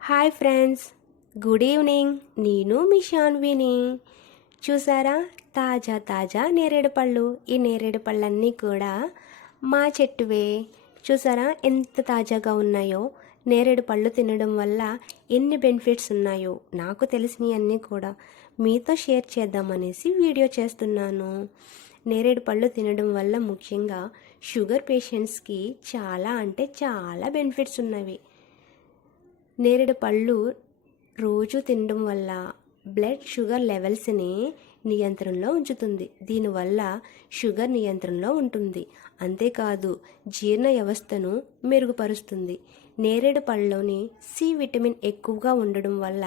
Hi friends, good evening. నేను మీ శాన్విని. చూసారా, తాజా తాజా నేరేడు పళ్ళు. ఈ నేరేడు పళ్ళన్నీ కూడా మా చెట్టువే. చూసారా ఎంత తాజాగా ఉన్నాయో. నేరేడు పళ్ళు తినడం వల్ల ఎన్ని బెనిఫిట్స్ ఉన్నాయో నాకు తెలిసినవన్నీ కూడా మీతో షేర్ చేద్దామనేసి వీడియో చేస్తున్నాను. నేరేడు పళ్ళు తినడం వల్ల ముఖ్యంగా షుగర్ పేషెంట్స్కి చాలా అంటే చాలా బెనిఫిట్స్ ఉన్నవి. నేరేడు పళ్ళు రోజు తినడం వల్ల బ్లడ్ షుగర్ లెవెల్స్ని నియంత్రణలో ఉంచుతుంది. దీనివల్ల షుగర్ నియంత్రణలో ఉంటుంది. అంతేకాదు, జీర్ణ వ్యవస్థను మెరుగుపరుస్తుంది. నేరేడు పళ్ళలోని సి విటమిన్ ఎక్కువగా ఉండడం వల్ల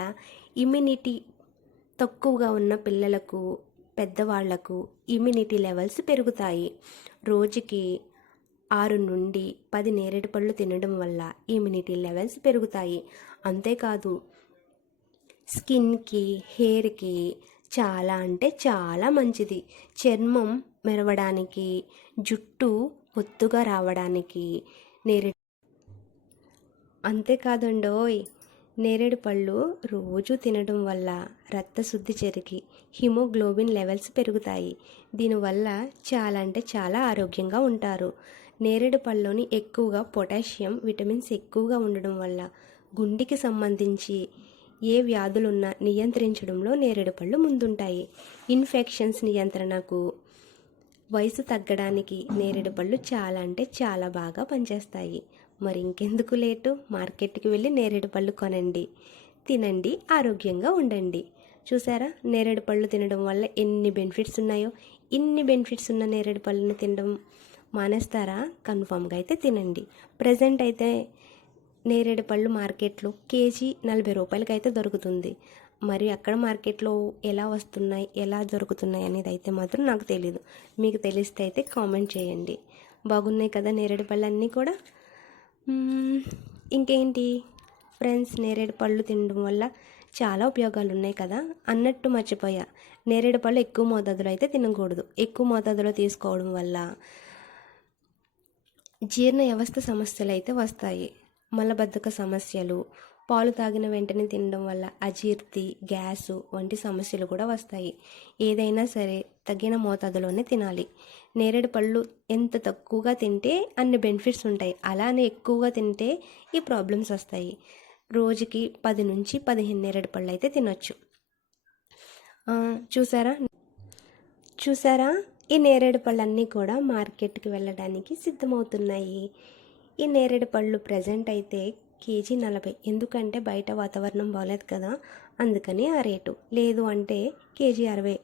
ఇమ్యూనిటీ తక్కువగా ఉన్న పిల్లలకు, పెద్దవాళ్లకు ఇమ్యూనిటీ లెవెల్స్ పెరుగుతాయి. రోజుకి 6 నుండి 10 నేరేడు పళ్ళు తినడం వల్ల ఇమ్యూనిటీ లెవెల్స్ పెరుగుతాయి. అంతేకాదు, స్కిన్కి, హెయిర్కి చాలా అంటే చాలా మంచిది. చర్మం మెరవడానికి, జుట్టు ఒత్తుగా రావడానికి నేరేడు అంతేకాదండోయ్, నేరేడు పళ్ళు రోజు తినడం వల్ల రక్తశుద్ధి జరిగి హిమోగ్లోబిన్ లెవెల్స్ పెరుగుతాయి. దీనివల్ల చాలా అంటే చాలా ఆరోగ్యంగా ఉంటారు. నేరేడు పళ్ళలోని ఎక్కువగా పొటాషియం, విటమిన్స్ ఎక్కువగా ఉండడం వల్ల గుండెకి సంబంధించి ఏ వ్యాధులున్నా నియంత్రించడంలో నేరేడు పళ్ళు ముందుంటాయి. ఇన్ఫెక్షన్స్ నియంత్రణకు, వయసు తగ్గడానికి నేరేడు పళ్ళు చాలా అంటే చాలా బాగా పనిచేస్తాయి. మరి ఇంకెందుకు లేటు, మార్కెట్కి వెళ్ళి నేరేడు పళ్ళు కొనండి, తినండి, ఆరోగ్యంగా ఉండండి. చూసారా, నేరేడు పళ్ళు తినడం వల్ల ఎన్ని బెనిఫిట్స్ ఉన్నాయో. ఇన్ని బెనిఫిట్స్ ఉన్న నేరేడు పళ్ళని తినడం మానేస్తారా? కన్ఫామ్గా అయితే తినండి. ప్రజెంట్ అయితే నేరేడు పళ్ళు మార్కెట్లో కేజీ 40 రూపాయలకి అయితే దొరుకుతుంది. మరి అక్కడ మార్కెట్లో ఎలా వస్తున్నాయి, ఎలా దొరుకుతున్నాయి అనేది అయితే మాత్రం నాకు తెలియదు. మీకు తెలిస్తే అయితే కామెంట్ చేయండి. బాగున్నాయి కదా నేరేడు పళ్ళు అన్నీ కూడా. ఇంకేంటి ఫ్రెండ్స్, నేరేడు పళ్ళు తినడం వల్ల చాలా ఉపయోగాలు ఉన్నాయి కదా. అన్నట్టు మర్చిపోయా, నేరేడు పళ్ళు ఎక్కువ మోతాదులో అయితే తినకూడదు. ఎక్కువ మోతాదులో తీసుకోవడం వల్ల జీర్ణ వ్యవస్థ సమస్యలు అయితే వస్తాయి. మలబద్ధక సమస్యలు, పాలు తాగిన వెంటనే తినడం వల్ల అజీర్తి, గ్యాసు వంటి సమస్యలు కూడా వస్తాయి. ఏదైనా సరే తగిన మోతాదులోనే తినాలి. నేరేడు పళ్ళు ఎంత తక్కువగా తింటే అన్ని బెనిఫిట్స్ ఉంటాయి. అలానే ఎక్కువగా తింటే ఈ ప్రాబ్లమ్స్ వస్తాయి. రోజుకి 10 నుంచి 15 నేరేడు పళ్ళు అయితే తినొచ్చు. చూసారా, ఈ నేరేడు పళ్ళన్నీ కూడా మార్కెట్కి వెళ్ళడానికి సిద్ధమవుతున్నాయి. ఈ నేరేడు పళ్ళు ప్రజెంట్ అయితే కేజీ 40. ఎందుకంటే బయట వాతావరణం బాగాలేదు కదా, అందుకని ఆ రేటు. లేదు అంటే కేజీ 60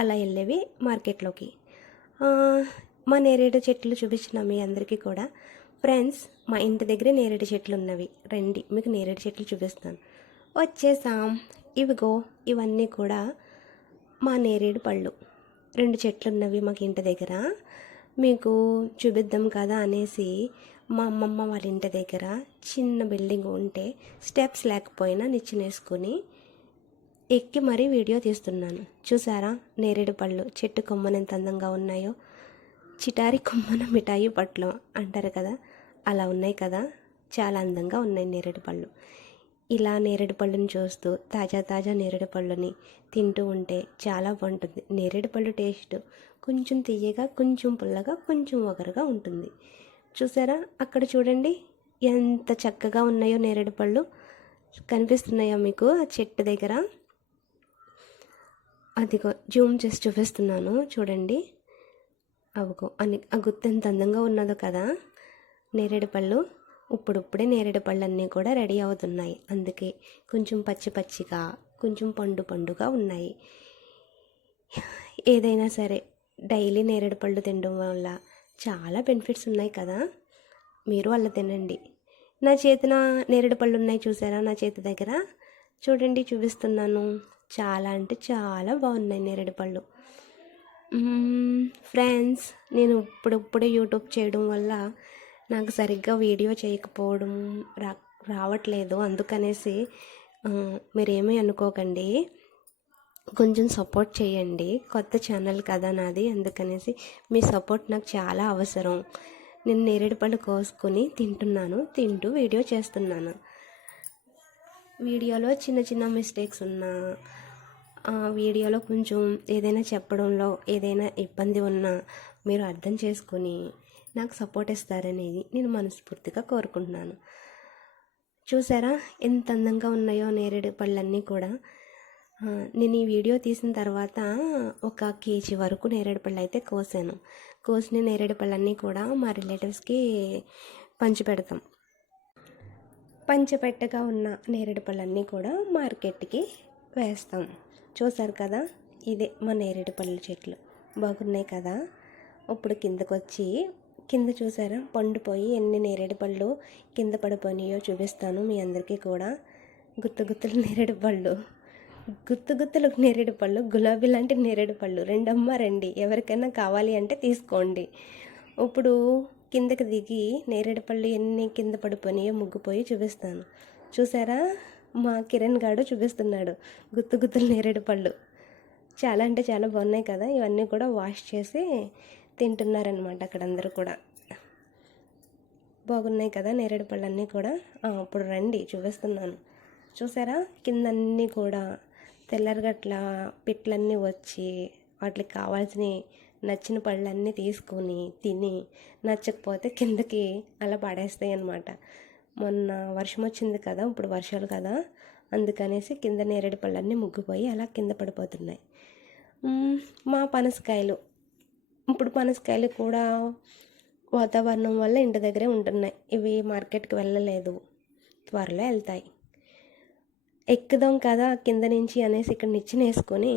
అలా వెళ్ళేవి మార్కెట్లోకి. మా నేరేడు చెట్లు చూపించిన మీ అందరికీ కూడా. ఫ్రెండ్స్, మా ఇంటి దగ్గరే నేరేడు చెట్లు ఉన్నవి. రండి, మీకు నేరేడు చెట్లు చూపిస్తాను. వచ్చేసాం. ఇవిగో, ఇవన్నీ కూడా మా నేరేడు పళ్ళు. 2 చెట్లు ఉన్నవి మాకు ఇంటి దగ్గర. మీకు చూపిద్దాం కదా అనేసి మా అమ్మమ్మ వాళ్ళ ఇంటి దగ్గర చిన్న బిల్డింగ్ ఉంటే స్టెప్స్ లేకపోయినా నిచ్చెనేసుకొని ఎక్కి మరీ వీడియో తీస్తున్నాను. చూసారా, నేరేడు పళ్ళు చెట్టు కొమ్మను ఎంత అందంగా ఉన్నాయో. చిటారి కొమ్మన మిఠాయి పట్లం అంటారు కదా, అలా ఉన్నాయి కదా. చాలా అందంగా ఉన్నాయి నేరేడు పళ్ళు. ఇలా నేరేడు పళ్ళుని చూస్తూ తాజా తాజా నేరేడు పళ్ళుని తింటూ ఉంటే చాలా బాగుంటుంది. నేరేడు పళ్ళు టేస్ట్ కొంచెం తీయగా, కొంచెం పుల్లగా, కొంచెం ఒగరుగా ఉంటుంది. చూసారా, అక్కడ చూడండి ఎంత చక్కగా ఉన్నాయో నేరేడు పళ్ళు. కనిపిస్తున్నాయా మీకు ఆ చెట్టు దగ్గర? అదిగో జూమ్ చేసి చూపిస్తున్నాను చూడండి. అవుగో అని ఆ గుత్త ఎంత అందంగా ఉన్నదో కదా నేరేడు పళ్ళు. ఇప్పుడిప్పుడే నేరేడు పళ్ళన్నీ కూడా రెడీ అవుతున్నాయి. అందుకే కొంచెం పచ్చి పచ్చిగా, కొంచెం పండు పండుగా ఉన్నాయి. ఏదైనా సరే డైలీ నేరేడు పళ్ళు తినడం వల్ల చాలా బెనిఫిట్స్ ఉన్నాయి కదా. మీరు అలా తినండి. నా చేతిన నేరేడు పళ్ళు ఉన్నాయి చూసారా, నా చేతి దగ్గర చూడండి, చూపిస్తున్నాను. చాలా అంటే చాలా బాగున్నాయి నేరేడు పళ్ళు. ఫ్రెండ్స్, నేను ఇప్పుడిప్పుడే యూట్యూబ్ చేయడం వల్ల నాకు సరిగ్గా వీడియో చేయకపోవడం రావట్లేదు. అందుకనేసి మీరేమీ అనుకోకండి, కొంచెం సపోర్ట్ చేయండి. కొత్త ఛానల్ కదా నాది, అందుకనేసి మీ సపోర్ట్ నాకు చాలా అవసరం. నేను నేరేడు పళ్ళు కోసుకొని తింటూ వీడియో చేస్తున్నాను. వీడియోలో చిన్న చిన్న మిస్టేక్స్ ఉన్నా, వీడియోలో కొంచెం ఏదైనా చెప్పడంలో ఏదైనా ఇబ్బంది ఉన్నా మీరు అర్థం చేసుకొని నాకు సపోర్ట్ ఇస్తారనేది నేను మనస్ఫూర్తిగా కోరుకుంటున్నాను. చూసారా ఎంత అందంగా ఉన్నాయో నేరేడు పళ్ళన్నీ కూడా. నేను ఈ వీడియో తీసిన తర్వాత 1 కేజీ వరకు నేరేడు పళ్ళు అయితే కోసిన నేరేడు పళ్ళన్నీ కూడా మా రిలేటివ్స్కి పంచిపెడతాం. పంచిపెట్టగా ఉన్న నేరేడు పళ్ళన్నీ కూడా మార్కెట్కి వేస్తాం. చూసారు కదా, ఇదే మా నేరేడు పళ్ళ చెట్లు బాగున్నాయి కదా. ఇప్పుడు కింద చూసారా పండిపోయి ఎన్ని నేరేడు పళ్ళు కింద పడిపోయినాయో చూపిస్తాను మీ అందరికీ కూడా. గుత్తులు నేరేడు పళ్ళు, గుత్తులు నేరేడు పళ్ళు, గులాబీ లాంటి నేరేడు పళ్ళు. రండి, ఎవరికైనా కావాలి అంటే తీసుకోండి. ఇప్పుడు కిందకి దిగి నేరేడు పళ్ళు ఎన్ని కింద పడిపోయినాయో ముగ్గుపోయి చూపిస్తాను. చూసారా, మా కిరణ్ గాడు చూపిస్తున్నాడు గుత్తులు నేరేడు పళ్ళు. చాలా అంటే చాలా బాగున్నాయి కదా. ఇవన్నీ కూడా వాష్ చేసి తింటున్నారనమాట అక్కడ అందరూ కూడా. బాగున్నాయి కదా నేరేడు పళ్ళు అన్నీ కూడా. ఇప్పుడు రండి చూపిస్తున్నాను. చూసారా, కిందన్నీ కూడా తెల్లరగట్ల పిట్లన్నీ వచ్చి వాటికి కావాల్సిన నచ్చిన పళ్ళన్నీ తీసుకొని తిని నచ్చకపోతే కిందకి అలా పడేస్తాయి అన్నమాట. మొన్న వర్షం వచ్చింది కదా, ఇప్పుడు వర్షాలు కదా, అందుకనేసి కింద నేరేడు పళ్ళన్నీ ముగ్గిపోయి అలా కింద పడిపోతున్నాయి. మా పనసకాయలు, ఇప్పుడు పనసకాయలు కూడా వాతావరణం వల్ల ఇంటి దగ్గరే ఉంటున్నాయి. ఇవి మార్కెట్కి వెళ్ళలేదు, త్వరలో వెళ్తాయి. ఎక్కుదాం కదా కింద నుంచి అనేసి ఇక్కడ నిచ్చెన వేసుకొని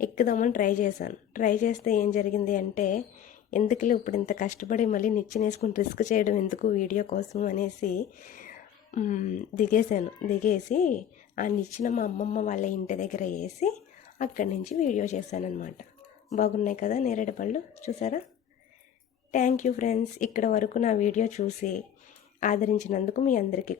ఎక్కుదామని ట్రై చేస్తే ఏం జరిగింది అంటే, ఎందుకులే ఇప్పుడు ఇంత కష్టపడి మళ్ళీ నిచ్చెన వేసుకుని రిస్క్ చేయడం ఎందుకు వీడియో కోసం అనేసి దిగేసి ఆ నిచ్చెన మా అమ్మమ్మ వాళ్ళ ఇంటి దగ్గర వేసి అక్కడి నుంచి వీడియో చేశానన్నమాట. బాగున్నాయి కదా నేరేడు పళ్ళు, చూసారా. థ్యాంక్ యూ ఫ్రెండ్స్, ఇక్కడ వరకు నా వీడియో చూసి ఆదరించినందుకు మీ అందరికీ